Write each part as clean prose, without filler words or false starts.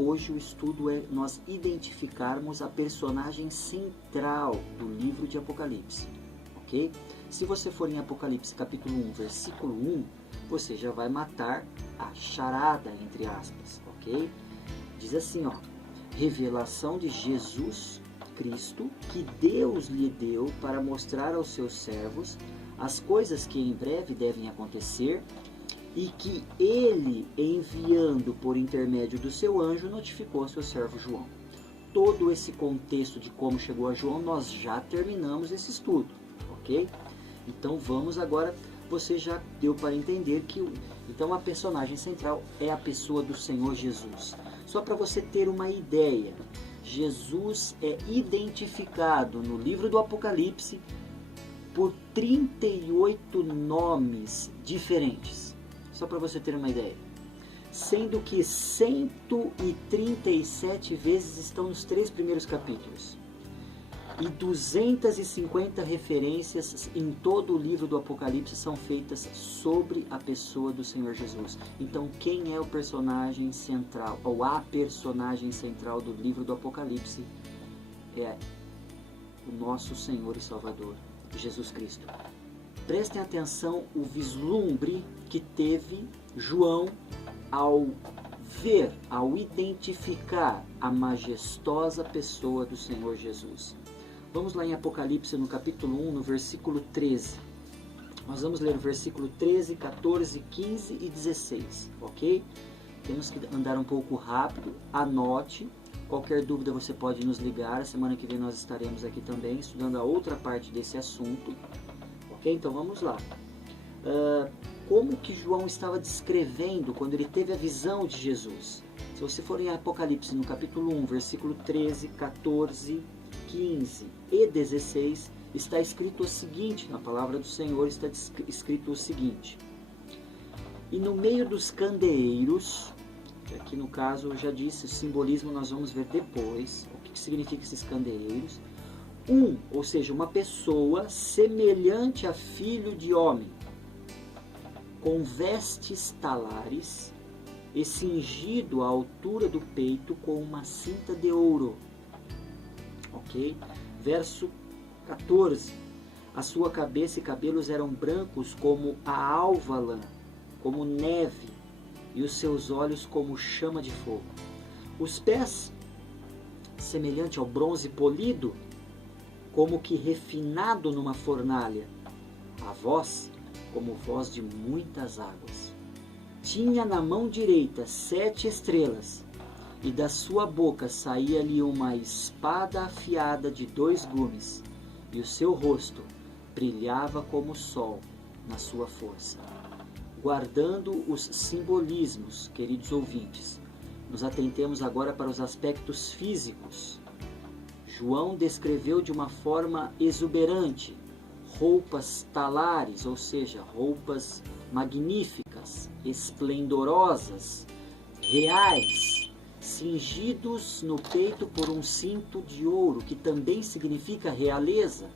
hoje o estudo é nós identificarmos a personagem central do livro de Apocalipse, ok? Se você for em Apocalipse capítulo 1, versículo 1, você já vai matar a charada, entre aspas, ok? Diz assim, ó: revelação de Jesus Cristo, que Deus lhe deu para mostrar aos seus servos as coisas que em breve devem acontecer, e que ele, enviando por intermédio do seu anjo, notificou ao seu servo João. Todo esse contexto de como chegou a João, nós já terminamos esse estudo, ok? Então vamos agora, você já deu para entender que então a personagem central é a pessoa do Senhor Jesus. Só para você ter uma ideia, Jesus é identificado no livro do Apocalipse por 38 nomes diferentes. Só para você ter uma ideia. Sendo que 137 vezes estão nos 3 primeiros capítulos. E 250 referências em todo o livro do Apocalipse são feitas sobre a pessoa do Senhor Jesus. Então, quem é o personagem central, ou a personagem central do livro do Apocalipse? É o nosso Senhor e Salvador, Jesus Cristo. Prestem atenção o vislumbre que teve João ao ver, ao identificar a majestosa pessoa do Senhor Jesus. Vamos lá em Apocalipse, no capítulo 1, no versículo 13. Nós vamos ler o versículo 13, 14, 15 e 16, ok? Temos que andar um pouco rápido, anote. Qualquer dúvida você pode nos ligar. A semana que vem nós estaremos aqui também, estudando a outra parte desse assunto. Ok? Então vamos lá. Como que João estava descrevendo quando ele teve a visão de Jesus? Se você for em Apocalipse, no capítulo 1, versículo 13, 14, 15 e 16, está escrito o seguinte, na palavra do Senhor está escrito o seguinte: e no meio dos candeeiros, que aqui no caso eu já disse, o simbolismo nós vamos ver depois, o que significa esses candeeiros, ou seja, uma pessoa semelhante a filho de homem, com vestes talares e cingido à altura do peito com uma cinta de ouro. Ok? Verso 14. A sua cabeça e cabelos eram brancos como a alva lã, como neve, e os seus olhos como chama de fogo. Os pés, semelhante ao bronze polido, como que refinado numa fornalha. A voz, como voz de muitas águas. Tinha na mão direita 7 estrelas, e da sua boca saía-lhe uma espada afiada de 2 gumes, e o seu rosto brilhava como o sol na sua força. Guardando os simbolismos, queridos ouvintes, nos atentemos agora para os aspectos físicos. João descreveu de uma forma exuberante roupas talares, ou seja, roupas magníficas, esplendorosas, reais, cingidos no peito por um cinto de ouro, que também significa realeza,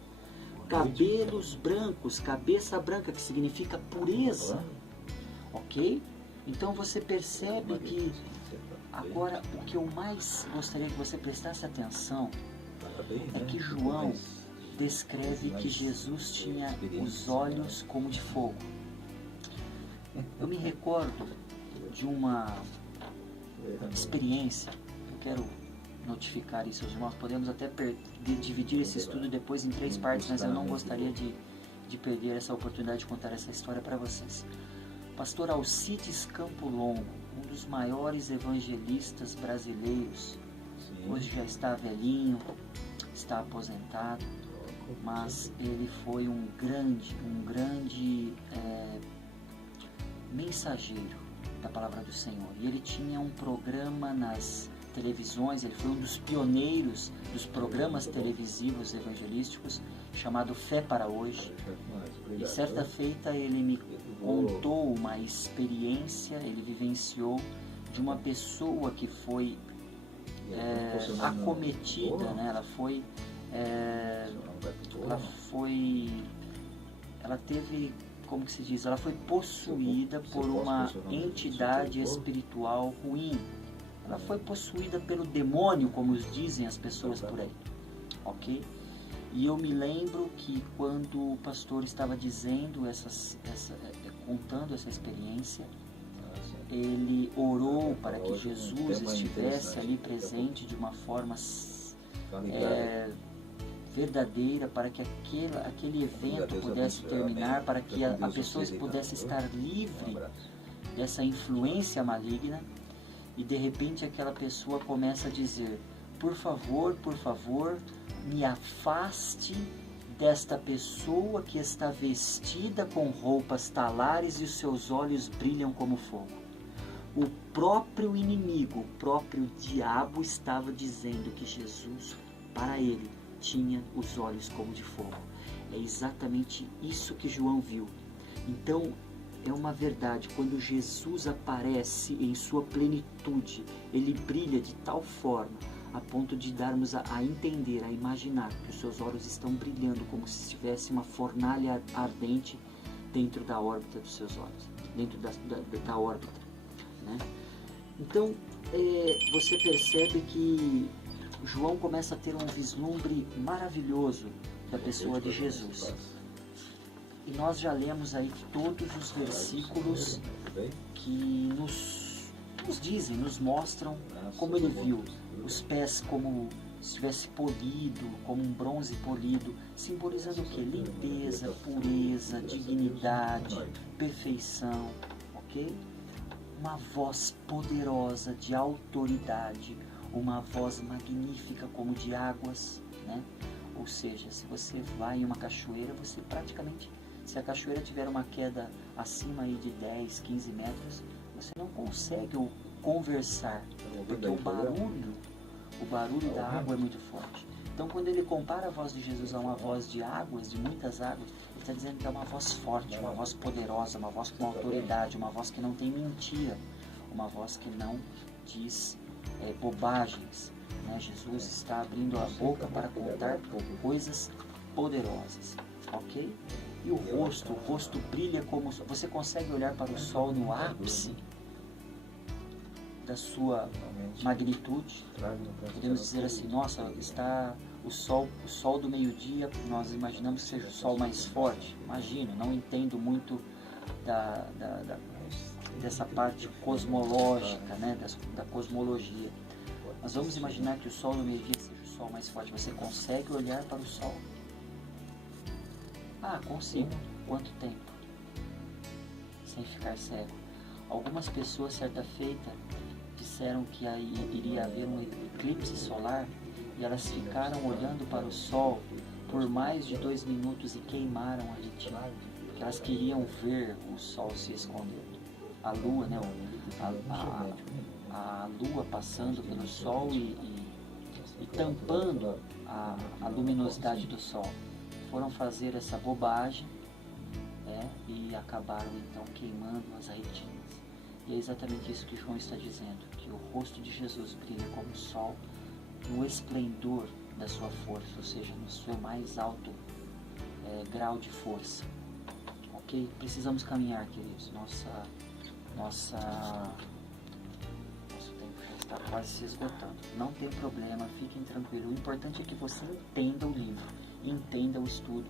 cabelos brancos, cabeça branca, que significa pureza, ok? Então você percebe que agora o que eu mais gostaria que você prestasse atenção é que João descreve que Jesus tinha os olhos como de fogo. Eu me recordo de uma experiência, eu quero notificar isso aos irmãos, podemos até dividir esse estudo depois em 3 partes, mas eu não gostaria de perder essa oportunidade de contar essa história para vocês. Pastor Alcides Campo Longo, um dos maiores evangelistas brasileiros, hoje já está velhinho, está aposentado, mas ele foi um grande mensageiro da palavra do Senhor. E ele tinha um programa nas televisões, ele foi um dos pioneiros dos programas televisivos evangelísticos, chamado Fé para Hoje. E certa feita ele me contou uma experiência, ele vivenciou de uma pessoa que foi acometida, né? Ela teve, como que se diz, ela foi possuída por uma entidade espiritual ruim. ela foi possuída pelo demônio, como dizem as pessoas por aí, ok? E eu me lembro que quando o pastor estava dizendo contando essa experiência, ele orou para que Jesus estivesse ali presente de uma forma verdadeira, para que aquele evento pudesse terminar, para que a pessoa pudesse estar livre dessa influência maligna. E de repente aquela pessoa começa a dizer: por favor, me afaste desta pessoa que está vestida com roupas talares e os seus olhos brilham como fogo. O próprio inimigo, o próprio diabo estava dizendo que Jesus, para ele, tinha os olhos como de fogo. É exatamente isso que João viu. Então, é uma verdade, quando Jesus aparece em sua plenitude, ele brilha de tal forma, a ponto de darmos a entender, a imaginar que os seus olhos estão brilhando como se tivesse uma fornalha ardente dentro da órbita dos seus olhos, dentro da órbita, né? Então, você percebe que João começa a ter um vislumbre maravilhoso da pessoa de Jesus. E nós já lemos aí todos os versículos que nos dizem, nos mostram como ele viu. Os pés como se tivesse polido, como um bronze polido, simbolizando o que? Limpeza, pureza, dignidade, perfeição, ok? Uma voz poderosa de autoridade, uma voz magnífica como de águas, né? Ou seja, se você vai em uma cachoeira, você praticamente, se a cachoeira tiver uma queda acima aí de 10, 15 metros, você não consegue conversar, porque o barulho da água é muito forte. Então, quando ele compara a voz de Jesus a uma voz de águas, de muitas águas, ele está dizendo que é uma voz forte, uma voz poderosa, uma voz com autoridade, uma voz que não tem mentira, uma voz que não diz bobagens, né? Jesus está abrindo a boca para contar coisas poderosas, ok? E o rosto brilha como... Você consegue olhar para o sol no ápice da sua magnitude? Podemos dizer assim: nossa, está o sol do meio-dia, nós imaginamos que seja o sol mais forte. Imagino, não entendo muito dessa parte cosmológica, né, da cosmologia. Mas vamos imaginar que o sol do meio-dia seja o sol mais forte. Você consegue olhar para o sol? Ah, consigo. Quanto tempo? Sem ficar cego. Algumas pessoas, certa feita, disseram que aí iria haver um eclipse solar e elas ficaram olhando para o sol por mais de 2 minutos e queimaram a retina, porque elas queriam ver o sol se esconder. A lua, né? A lua passando pelo sol e tampando a luminosidade do sol. Foram fazer essa bobagem, e acabaram então queimando as retinas. E é exatamente isso que João está dizendo, que o rosto de Jesus brilha como o sol no esplendor da sua força, ou seja, no seu mais alto grau de força. Ok? Precisamos caminhar, queridos. Nosso tempo já está quase se esgotando. Não tem problema, fiquem tranquilos. O importante é que você entenda o livro, entenda o estudo.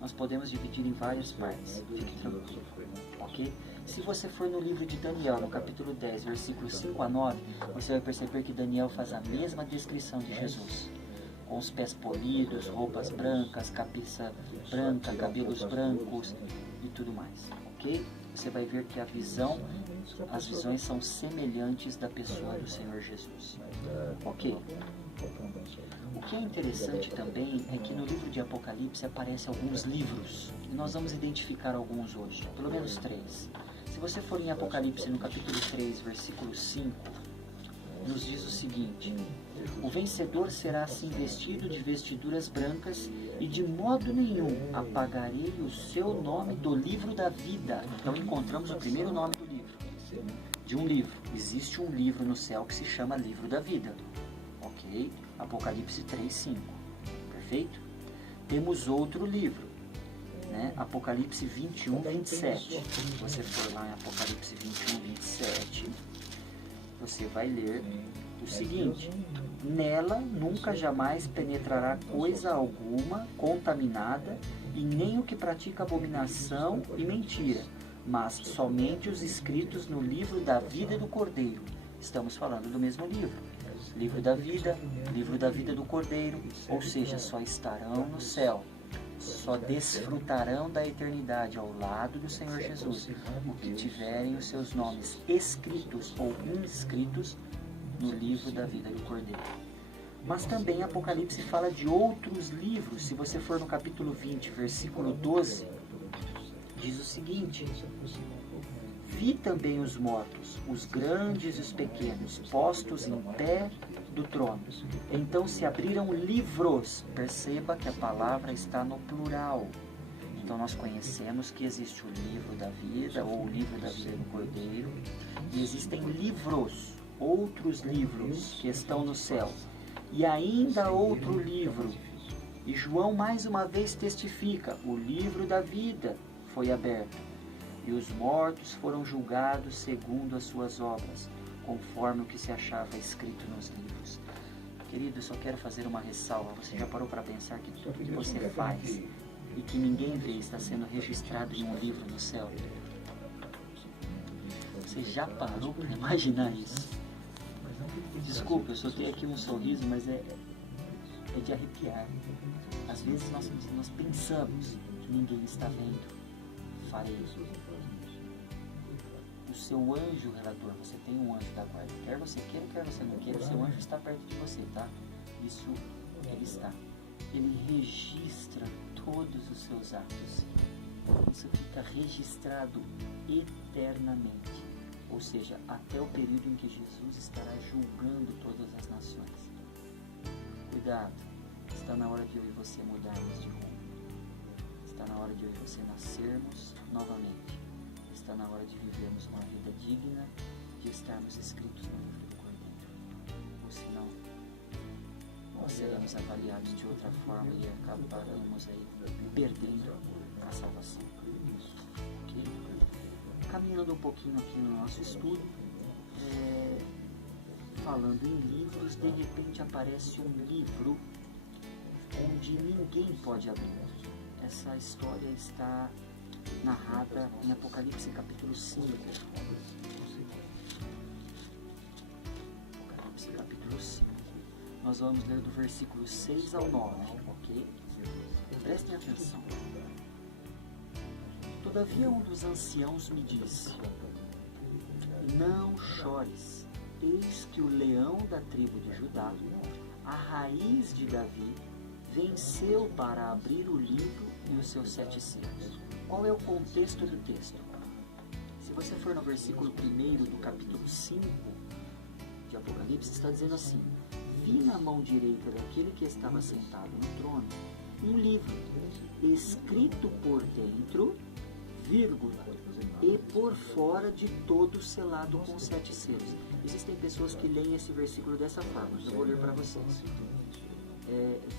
Nós podemos dividir em várias partes. Fique tranquilo. Ok? Se você for no livro de Daniel, no capítulo 10, versículos 5 a 9, você vai perceber que Daniel faz a mesma descrição de Jesus. Com os pés polidos, roupas brancas, cabeça branca, cabelos brancos e tudo mais. Ok? Você vai ver que as visões são semelhantes da pessoa do Senhor Jesus. Ok? O que é interessante também é que no livro de Apocalipse aparecem alguns livros. E nós vamos identificar alguns hoje, pelo menos 3. Se você for em Apocalipse no capítulo 3, versículo 5, nos diz o seguinte: o vencedor será assim vestido de vestiduras brancas e de modo nenhum apagarei o seu nome do livro da vida. Então encontramos o primeiro nome do livro, de um livro. Existe um livro no céu que se chama Livro da Vida. Ok? Apocalipse 3, 5. Perfeito? Temos outro livro, né? Apocalipse 21, 27. Se você for lá em Apocalipse 21, 27, você vai ler o seguinte: nela nunca jamais penetrará coisa alguma contaminada, e nem o que pratica abominação e mentira, mas somente os escritos no livro da vida do Cordeiro. Estamos falando do mesmo livro. Livro da vida do Cordeiro, ou seja, só estarão no céu, só desfrutarão da eternidade ao lado do Senhor Jesus, o que tiverem os seus nomes escritos ou inscritos no livro da vida do Cordeiro. Mas também Apocalipse fala de outros livros. Se você for no capítulo 20, versículo 12, diz o seguinte: vi também os mortos, os grandes e os pequenos, postos em pé do trono. Então se abriram livros. Perceba que a palavra está no plural. Então nós conhecemos que existe o livro da vida, ou o livro da vida do Cordeiro, e existem livros, outros livros que estão no céu, e ainda outro livro. E João mais uma vez testifica: o livro da vida foi aberto, e os mortos foram julgados segundo as suas obras, conforme o que se achava escrito nos livros. Querido, eu só quero fazer uma ressalva. Você já parou para pensar que tudo que você faz e que ninguém vê está sendo registrado em um livro no céu? Você já parou para imaginar isso? Desculpa, eu soltei aqui um sorriso, mas é de arrepiar. Às vezes nós pensamos que ninguém está vendo. Farei isso. O seu anjo relator, você tem um anjo da guarda. Quer você queira, quer você não queira, o seu anjo está perto de você, tá? Isso ele está. Ele registra todos os seus atos. Isso fica registrado eternamente. Ou seja, até o período em que Jesus estará julgando todas as nações. Cuidado, está na hora de eu e você mudarmos de rumo. Está na hora de eu e você nascermos novamente. Está na hora de vivermos uma vida digna, de estarmos escritos no livro do Cordeiro. Ou senão, nós seremos avaliados de outra forma e acabaremos aí perdendo a salvação. Ok? Caminhando um pouquinho aqui no nosso estudo, falando em livros, de repente aparece um livro onde ninguém pode abrir. Essa história está narrada em Apocalipse capítulo 5. Apocalipse capítulo 5. Nós vamos ler do versículo 6 ao 9, ok? Prestem atenção. Todavia um dos anciãos me disse: não chores, eis que o leão da tribo de Judá, a raiz de Davi, venceu para abrir o livro e os seus 7 selos. Qual é o contexto do texto? Se você for no versículo 1 do capítulo 5 de Apocalipse, está dizendo assim: vi na mão direita daquele que estava sentado no trono um livro, escrito por dentro, vírgula, e por fora de todo selado com 7 selos. Existem pessoas que leem esse versículo dessa forma. Eu vou ler para vocês.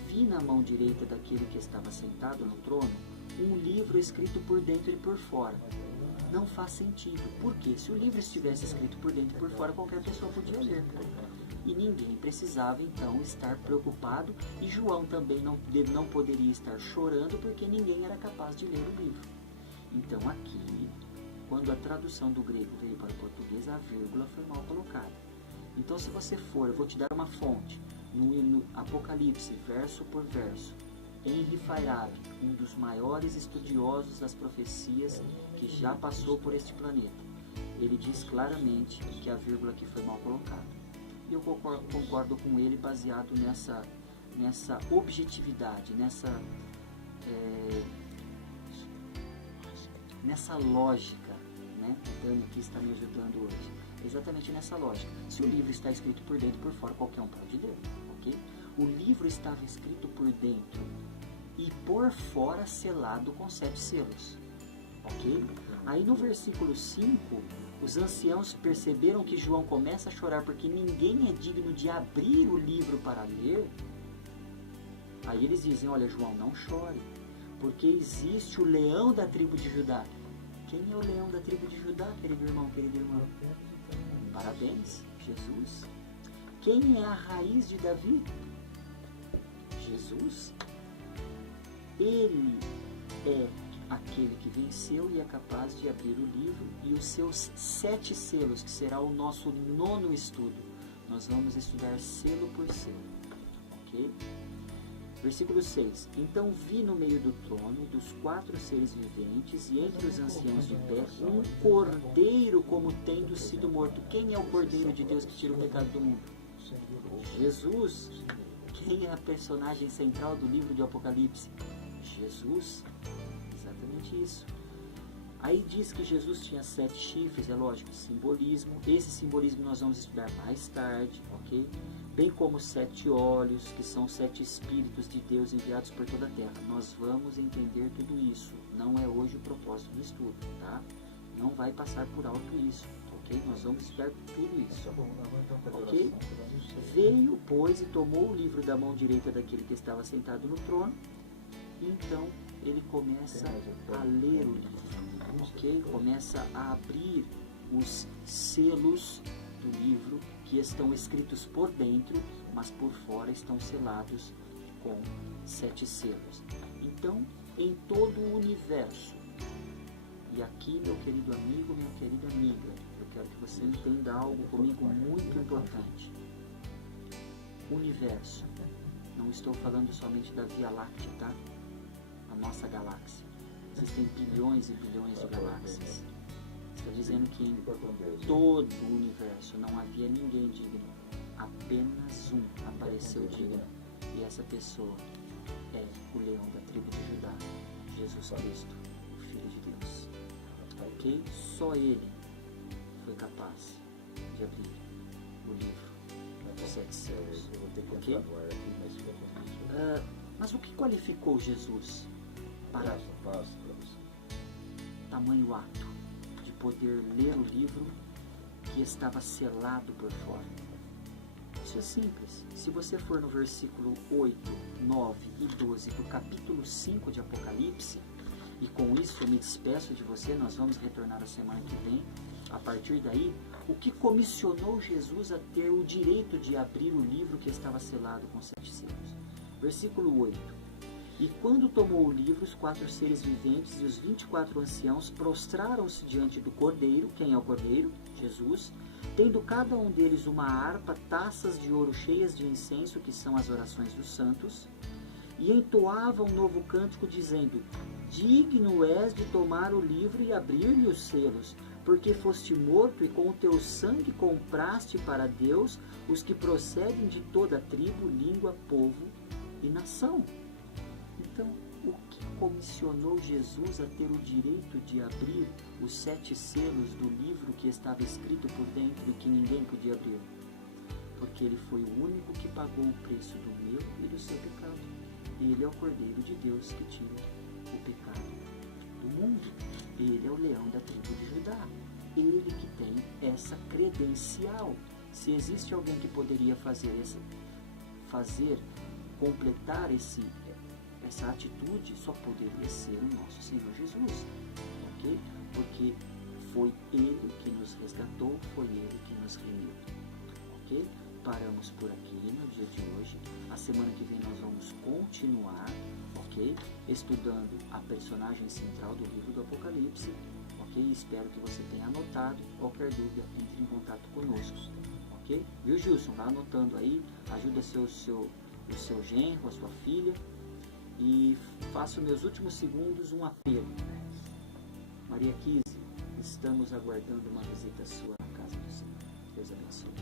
Vi na mão direita daquele que estava sentado no trono um livro escrito por dentro e por fora. Não faz sentido. Por quê? Se o livro estivesse escrito por dentro e por fora, qualquer pessoa podia ler. E ninguém precisava então estar preocupado, e João também não poderia estar chorando, porque ninguém era capaz de ler o livro. Então aqui, quando a tradução do grego veio para o português, a vírgula foi mal colocada. Então se você for, eu vou te dar uma fonte, no Apocalipse, verso por verso, Henri Fayrabi, um dos maiores estudiosos das profecias que já passou por este planeta, ele diz claramente que a vírgula aqui foi mal colocada. E eu concordo com ele baseado nessa objetividade, nessa lógica, né? O Dani aqui está me ajudando hoje. Exatamente nessa lógica. Se o livro está escrito por dentro e por fora, qualquer um pode ler, ok? O livro estava escrito por dentro e por fora selado com 7 selos, ok? Aí no versículo 5, os anciãos perceberam que João começa a chorar porque ninguém é digno de abrir o livro para ler. Aí eles dizem: olha, João, não chore, porque existe o leão da tribo de Judá. Quem é o leão da tribo de Judá, querido irmão, querida irmã? Parabéns, Jesus. Quem é a raiz de Davi? Jesus. Ele é aquele que venceu e é capaz de abrir o livro e os seus 7 selos, que será o nosso 9º estudo. Nós vamos estudar selo por selo, ok? Versículo 6. Então vi no meio do trono dos 4 seres viventes e entre os anciãos de pé um cordeiro como tendo sido morto. Quem é o cordeiro de Deus que tira o pecado do mundo? Jesus. Quem é a personagem central do livro de Apocalipse? Jesus. Exatamente isso. Aí diz que Jesus tinha 7 chifres, é lógico, simbolismo. Esse simbolismo nós vamos estudar mais tarde, ok? Bem como 7 olhos, que são 7 espíritos de Deus enviados por toda a terra. Nós vamos entender tudo isso. Não é hoje o propósito do estudo, tá? Não vai passar por alto isso, ok? Nós vamos estudar tudo isso, ok? Veio, pois, e tomou o livro da mão direita daquele que estava sentado no trono. E então ele começa a ler o livro, ok? Começa a abrir os selos do livro, que estão escritos por dentro, mas por fora estão selados com 7 selos. Então, em todo o universo, e aqui, meu querido amigo, minha querida amiga, eu quero que você entenda algo comigo muito importante. Universo, não estou falando somente da Via Láctea, tá? A nossa galáxia. Existem bilhões e bilhões de galáxias. Está dizendo que em todo o universo não havia ninguém digno. Apenas um apareceu digno. E essa pessoa é o leão da tribo de Judá, Jesus Cristo, o Filho de Deus. Ok? Só ele foi capaz de abrir o livro dos 7 selos. Ok? Mas o que qualificou Jesus para tamanho ato de poder ler o livro que estava selado por fora? Isso é simples. Se você for no versículo 8, 9 e 12 do capítulo 5 de Apocalipse, e com isso eu me despeço de você, nós vamos retornar a semana que vem. A partir daí, o que comissionou Jesus a ter o direito de abrir o livro que estava selado com 7 selos? Versículo 8. E quando tomou o livro, os 4 seres viventes e os 24 anciãos prostraram-se diante do Cordeiro. Quem é o Cordeiro? Jesus. Tendo cada um deles uma harpa, taças de ouro cheias de incenso, que são as orações dos santos, e entoavam um novo cântico, dizendo: Digno és de tomar o livro e abrir-lhe os selos, porque foste morto e com o teu sangue compraste para Deus os que procedem de toda tribo, língua, povo e nação. Então, o que comissionou Jesus a ter o direito de abrir os 7 selos do livro que estava escrito por dentro e que ninguém podia abrir? Porque ele foi o único que pagou o preço do meu e do seu pecado. E ele é o Cordeiro de Deus que tira o pecado do mundo. Ele é o leão da tribo de Judá. Ele que tem essa credencial. Se existe alguém que poderia completar essa atitude, só poderia ser o nosso Senhor Jesus, ok? Porque foi Ele que nos resgatou, foi Ele que nos remiu, ok? Paramos por aqui no dia de hoje. A semana que vem nós vamos continuar, ok? Estudando a personagem central do livro do Apocalipse, ok? Espero que você tenha anotado. Qualquer dúvida, entre em contato conosco, ok? Viu, Gilson? Vai anotando aí, ajuda o seu genro, a sua filha. E faço meus últimos segundos um apelo. Maria Kise, estamos aguardando uma visita sua na casa do Senhor. Deus abençoe.